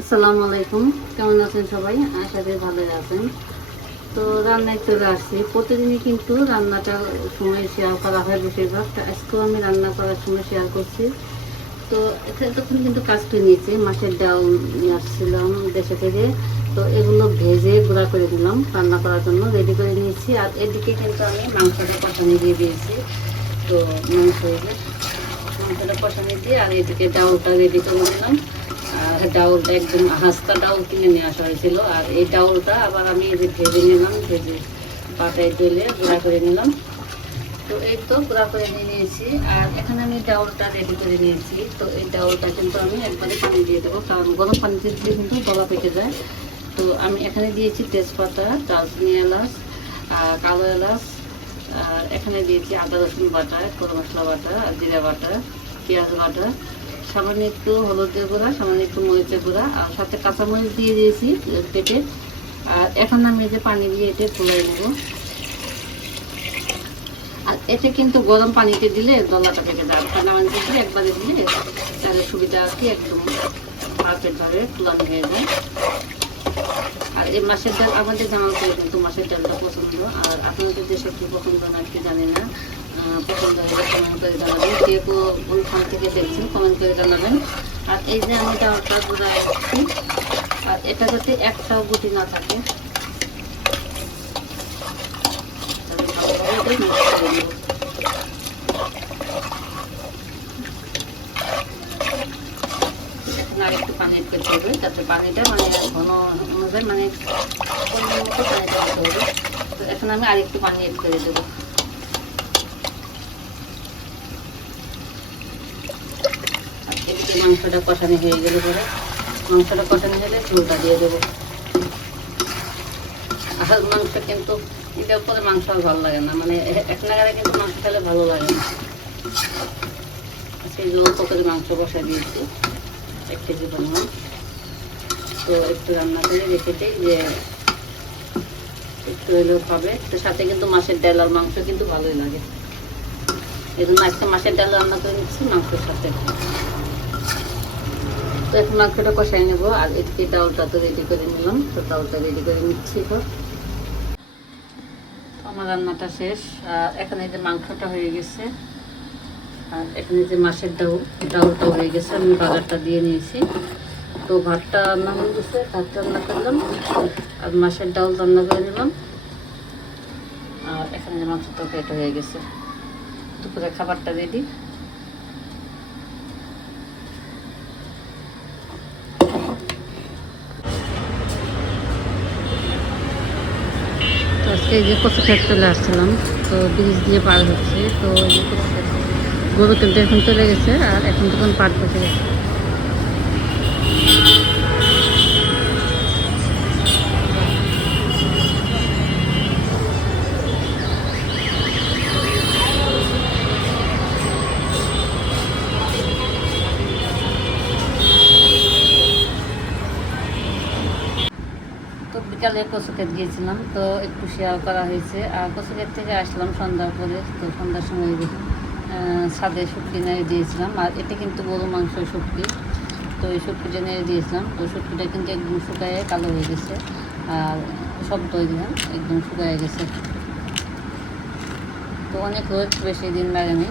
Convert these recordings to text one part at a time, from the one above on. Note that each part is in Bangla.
আসসালামু আলাইকুম, কেমন আছেন সবাই? আশা করি ভালোই আছেন। তো রান্নায় চলে আসছি। প্রতিদিনই কিন্তু রান্নাটা সময় শেয়ার করা হয় বেশিরভাগ। তো আজকেও আমি রান্না করার সময় শেয়ার করছি। তো তখন কিন্তু কাজ করে নিয়েছি। মাছের ডাল নিয়ে আসছিলাম দেশে থেকে। তো এগুলো ভেজে গুঁড়া করে দিলাম রান্না করার জন্য, রেডি করে নিয়েছি। আর এদিকে কিন্তু আমি মাংসটা কষানি দিয়ে দিয়েছি। তো মাংসটা কষানি দিয়ে আর এদিকে ডাউলটা রেডি করে দিলাম। আর ডাউলটা একদম হাস্তা ডাউল কিনে নিয়ে আসা হয়েছিল। আর এই ডাউলটা আবার আমি এই যে ভেজে নিলাম, ভেজে পাটায় তেলে গুঁড়া করে নিলাম। তো এই তো গুঁড়া করে নিয়েছি। আর এখানে আমি ডাউলটা রেডি করে নিয়েছি। তো এই ডাউলটা কিন্তু আমি একবারে পানি দিয়ে দেবো, কারণ গরম পানিতে দিলে কিন্তু গলা পেকে যায়। তো আমি এখানে দিয়েছি তেজপাতা, দারচিনি, এলাচ, কালো এলাচ। আর এখানে দিয়েছি আদা রসুন বাটা, গরম মশলা বাটা, জিরা বাটা, পেঁয়াজ বাটা, সামান্য একটু হলুদের গুঁড়া, সামান্য একটু মরিচের গুঁড়া, আর সাথে কাঁচামরিচ দিয়ে দিয়েছি কেটে। আর এখন আমি যে পানি দিয়ে এতে ফুলাই নেব। আর এতে কিন্তু গরম পানিতে দিলে দলাটা পেকে যায়, ঠান্ডা পানিতে দিলে একবারে দিলে তাহলে সুবিধা আর কি, একদম পারফেক্টভাবে ফুলানো হয়ে যায়। আর এই মাছের ডাল আমাদের জানার করে কিন্তু মাছের ডালটা পছন্দ। আর আপনাদের দেশে কি পছন্দ না কি জানি না, পছন্দ হলে কমেন্ট করে জানাবেন। কে কোনখান থেকে দেখছেন কমেন্ট করে জানাবেন। আর এই যে আমি ডালটা গুঁড়ায় রাখছি, আর এটা যাতে একটাও গুটি না থাকে, আর একটু পানি করতে হবে যাতে পানিটা মানে ঘন অনুযায়ী মানে পরিমাণ মতো পানিটা দিতে হবে। তো এখন আমি আরেকটু পানি এড করে দেবো। আর এদিকে মাংসটা কষানো হয়ে গেলে পরে, মাংসটা কষানো হলে ঝোলটা দিয়ে দেবো। আর মাংস কিন্তু এটার পরে মাংস আর ভালো লাগে না, মানে এক নাগারে কিন্তু মাংস খেলে ভালো লাগে না। সেই জন্য অল্প করে মাংস বসা দিয়েছি 1 কেজি পরিমাণ। তো একটু রান্না করে রেখে দিই যে একটু হলেও খাবে। তো সাথে কিন্তু মাছের ডাল আর মাংস কিন্তু ভালোই লাগে, এই জন্য আজকে মাছের ডাল রান্না করে নিচ্ছি মাংসের সাথে। তো এখন মাংসটা কষাই নেবো। আর এদিকে ডাউলটা তো রেডি করে নিলাম, তো ডাউলটা রেডি করে নিচ্ছি। তো আমার রান্নাটা শেষ। আর এখানে যে মাংসটা হয়ে গেছে, আর এখানে যে মাছের ডাউলটা হয়ে গেছে, আমি বাজারটা দিয়ে নিয়েছি। তো ভাতটা রান্না হয়ে গেছে, ভাতটা রান্না করলাম আর মাছের ডাউল রান্না করে নিলাম। আর এখানে যে মাংসের তরকারিটা হয়ে গেছে, দুপুরে খাবারটা রেডি। তো আজকে এই যে কচু ক্ষেত চলে আসছিলাম, তো ব্রিজ দিয়ে পার হচ্ছে। তো এই যে কচু ক্ষেত, গরু কিন্তু এখন চলে গেছে আর এখন তখন পাট বসে গেছে। তো বিকালে কচু ক্ষেত গিয়েছিলাম, তো একটু শেয়ার করা হয়েছে। আর কচু ক্ষেত থেকে আসলাম সন্ধ্যার পরে। তো সন্ধ্যার সময় ছাদে শুটকি নেড়ে দিয়েছিলাম। আর এটা কিন্তু গরু মাংস শুটকি, তো এই শুটকিটা নেড়ে দিয়েছিলাম। তো শুটকিটা কিন্তু একদম শুকায়ে কালো হয়ে গেছে, আর সব দই দিলাম একদম শুকায়ে গেছে। তো অনেক রোদ, বেশি দিন লাগেনি,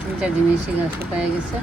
3-4 দিনে শুকায়ে গেছে।